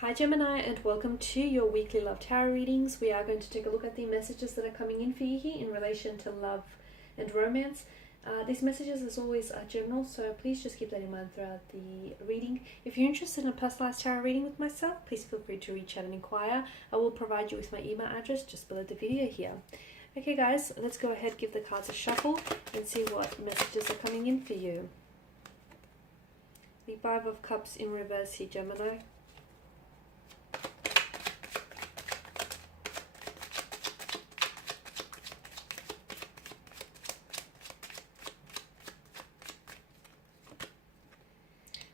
Hi Gemini, and welcome to your weekly love tarot readings. We are going to take a look at the messages that are coming in for you here in relation to love and romance. These messages as always are general, so please just keep that in mind throughout the reading. If you're interested in a personalized tarot reading with myself, please feel free to reach out and inquire. I will provide you with my email address just below the video here. Okay guys, let's go ahead, give the cards a shuffle and see what messages are coming in for you. The Five of Cups in reverse here, Gemini.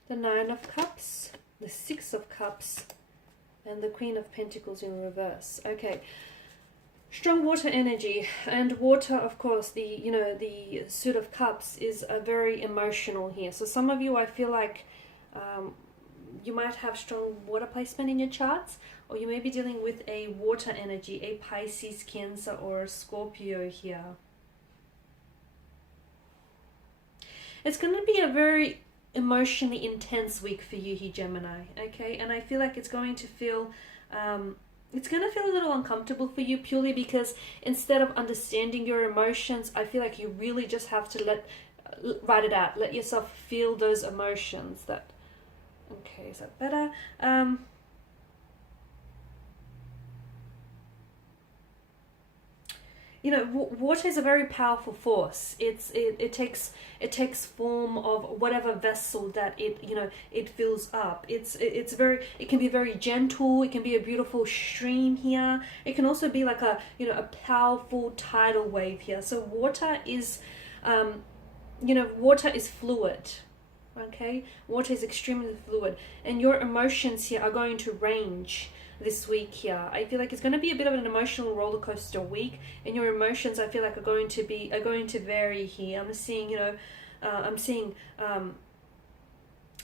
The Nine of Cups, the Six of Cups, and the Queen of Pentacles in reverse. Okay, strong water energy, and water, of course, the Suit of Cups is very emotional here. So some of you, I feel like you might have strong water placement in your charts, or you may be dealing with a water energy, a Pisces, Cancer, or a Scorpio here. It's going to be a very emotionally intense week for you here, Gemini, okay? And I feel like it's going to feel a little uncomfortable for you, purely because instead of understanding your emotions, I feel like you really just have to write it out, let yourself feel those emotions. Okay, is that better? You know, water is a very powerful force. It takes form of whatever vessel that it fills up. It can be very gentle. It can be a beautiful stream here. It can also be like a powerful tidal wave here. So water is water is fluid. Okay, water is extremely fluid, and your emotions here are going to range this week here. I feel like it's going to be a bit of an emotional roller coaster week, and your emotions, I feel like, are going to vary here. I'm seeing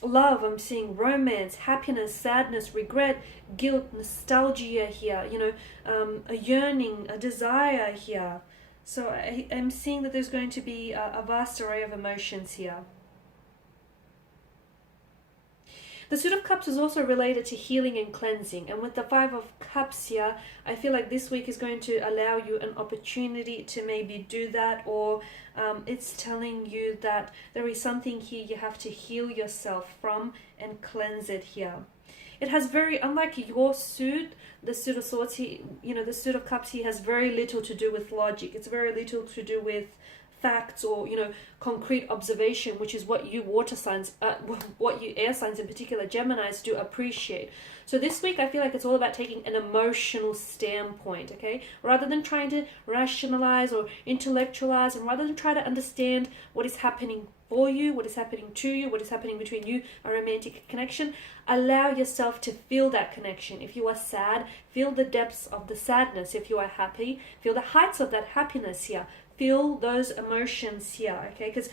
love, I'm seeing romance, happiness, sadness, regret, guilt, nostalgia here, a yearning, a desire here. So I'm seeing that there's going to be a vast array of emotions here. The Suit of Cups is also related to healing and cleansing. And with the Five of Cups here, I feel like this week is going to allow you an opportunity to maybe do that, or it's telling you that there is something here you have to heal yourself from and cleanse it here. It has unlike your suit, the Suit of Swords here, the Suit of Cups here has very little to do with logic. It's very little to do with facts or concrete observation, which is what you water signs, what you air signs in particular, Geminis, do appreciate. So this week I feel like it's all about taking an emotional standpoint, okay, rather than trying to rationalize or intellectualize, and rather than try to understand what is happening for you, what is happening to you, what is happening between you, a romantic connection. Allow yourself to feel that connection. If you are sad, feel the depths of the sadness. If you are happy, feel the heights of that happiness here. Feel those emotions here, okay? Because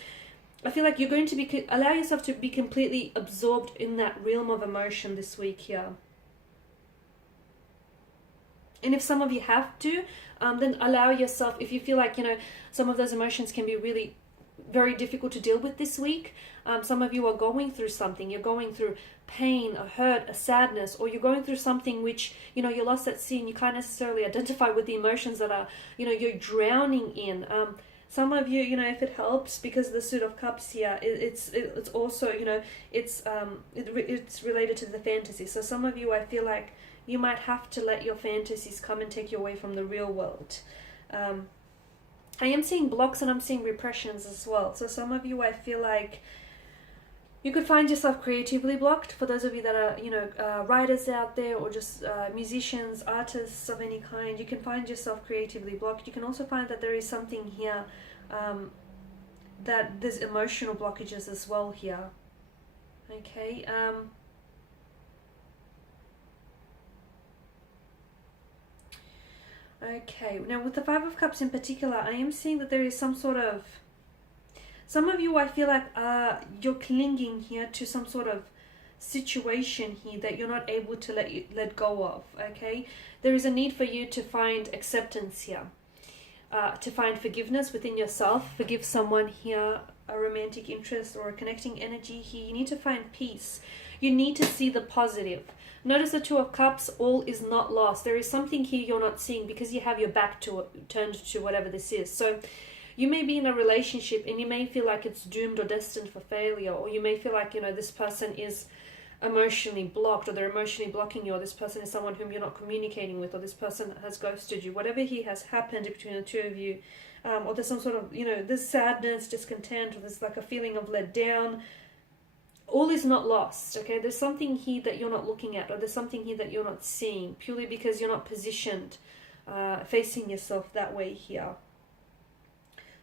I feel like you're going to allow yourself to be completely absorbed in that realm of emotion this week here. And if some of you have to, then allow yourself, if you feel like, some of those emotions can be really very difficult to deal with this week. Some of you are going through something. You're going through pain, a hurt, a sadness, or you're going through something which, you're lost at sea and you can't necessarily identify with the emotions that are, you're drowning in. Some of you, if it helps, because the Suit of Cups here, it's also, it's related to the fantasy. So some of you, I feel like you might have to let your fantasies come and take you away from the real world. I am seeing blocks and I'm seeing repressions as well. So some of you, I feel like you could find yourself creatively blocked. For those of you that are, writers out there, or just musicians, artists of any kind, you can find yourself creatively blocked. You can also find that there is something here, that there's emotional blockages as well here. Okay. Okay, now with the Five of Cups in particular, I am seeing that there is some of you, I feel like you're clinging here to some sort of situation here that you're not able to let go of, okay? There is a need for you to find acceptance here, to find forgiveness within yourself, forgive someone here, a romantic interest or a connecting energy here. You need to find peace. You need to see the positive. Notice the Two of Cups, all is not lost. There is something here you're not seeing because you have your back to it, turned to whatever this is. So you may be in a relationship and you may feel like it's doomed or destined for failure, or you may feel like, you know, this person is emotionally blocked, or they're emotionally blocking you, or this person is someone whom you're not communicating with, or this person has ghosted you. Whatever here has happened between the two of you, or there's some sort of, you know, there's sadness, discontent, or there's like a feeling of let down. All is not lost, okay? There's something here that you're not looking at, or there's something here that you're not seeing, purely because you're not positioned, facing yourself that way here.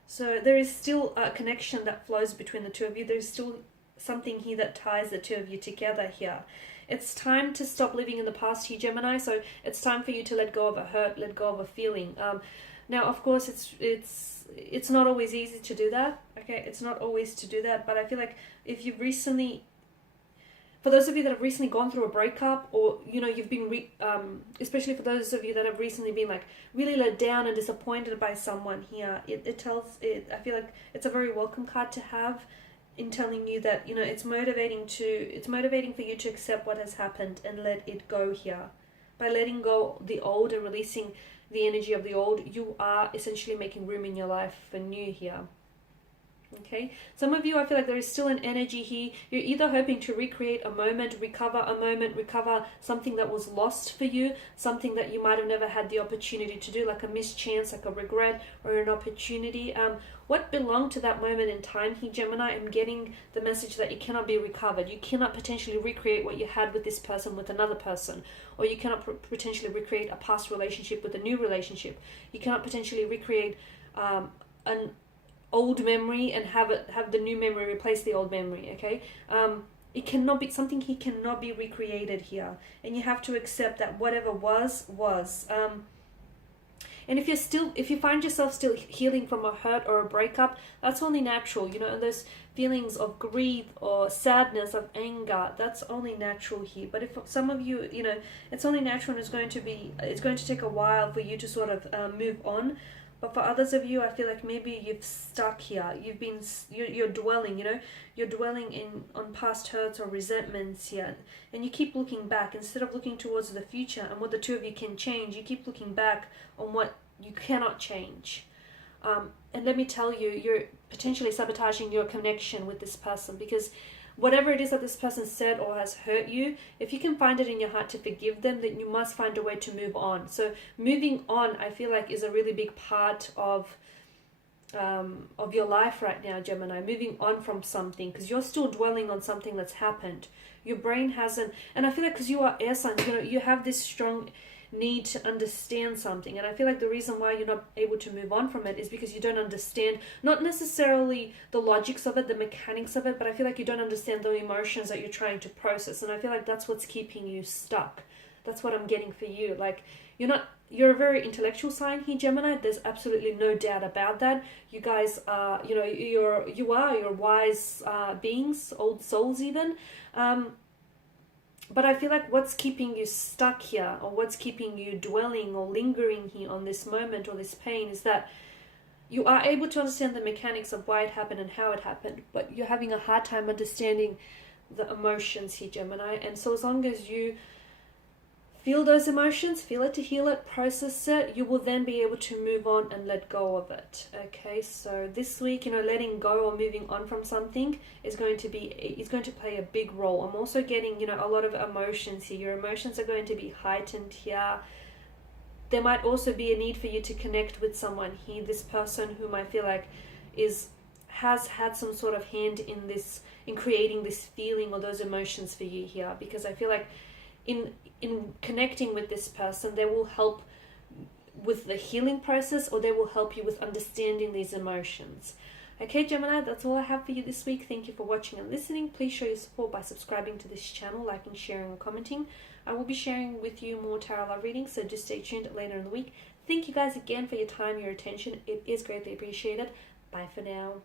So there is still a connection that flows between the two of you. There's still something here that ties the two of you together here. It's time to stop living in the past here, Gemini. So it's time for you to let go of a hurt, let go of a feeling. Now, of course, it's not always easy to do that, okay? It's not always to do that, but I feel like if you've recently, for those of you that have recently gone through a breakup, or, you know, you've been, especially for those of you that have recently been like really let down and disappointed by someone here, I feel like it's a very welcome card to have in telling you that, you know, it's motivating for you to accept what has happened and let it go here. By letting go the old and releasing the energy of the old, you are essentially making room in your life for new here. Okay, some of you, I feel like there is still an energy here. You're either hoping to recreate a moment, recover something that was lost for you, something that you might have never had the opportunity to do, like a mischance, like a regret or an opportunity. What belonged to that moment in time here, Gemini? I'm getting the message that it cannot be recovered. You cannot potentially recreate what you had with this person with another person, or you cannot potentially recreate a past relationship with a new relationship. You cannot potentially recreate an old memory and have the new memory replace the old memory, okay? It cannot be, something here cannot be recreated here, and you have to accept that whatever was. And if you find yourself still healing from a hurt or a breakup, that's only natural, you know. And those feelings of grief or sadness, of anger, that's only natural here. But if some of you, you know, it's only natural, and it's going to take a while for you to sort of move on. But for others of you, I feel like maybe you've stuck here. You're dwelling, you know, you're dwelling on past hurts or resentments here, and you keep looking back instead of looking towards the future and what the two of you can change. You keep looking back on what you cannot change. And let me tell you, you're potentially sabotaging your connection with this person, because whatever it is that this person said or has hurt you, if you can find it in your heart to forgive them, then you must find a way to move on. So moving on, I feel like, is a really big part of your life right now, Gemini. Moving on from something, because you're still dwelling on something that's happened. Your brain hasn't, and I feel like because you are air signs, you know, you have this strong need to understand something, and I feel like the reason why you're not able to move on from it is because you don't understand, not necessarily the logics of it, the mechanics of it, but I feel like you don't understand the emotions that you're trying to process, and I feel like that's what's keeping you stuck. That's what I'm getting for you. Like, you're a very intellectual sign here, Gemini. There's absolutely no doubt about that. You guys are, you know, you're wise beings, old souls even. But I feel like what's keeping you stuck here, or what's keeping you dwelling or lingering here on this moment or this pain, is that you are able to understand the mechanics of why it happened and how it happened, but you're having a hard time understanding the emotions here, Gemini. And so as long as you feel those emotions, feel it to heal it, process it, you will then be able to move on and let go of it. Okay, so this week, you know, letting go or moving on from something is going to play a big role. I'm also getting, you know, a lot of emotions here. Your emotions are going to be heightened here. There might also be a need for you to connect with someone here. This person whom I feel like has had some sort of hand in creating this feeling or those emotions for you here, because I feel like in connecting with this person, they will help with the healing process, or they will help you with understanding these emotions. Okay, Gemini, that's all I have for you this week. Thank you for watching and listening. Please show your support by subscribing to this channel, liking, sharing, and commenting. I will be sharing with you more tarot love readings, so just stay tuned later in the week. Thank you guys again for your time, your attention. It is greatly appreciated. Bye for now.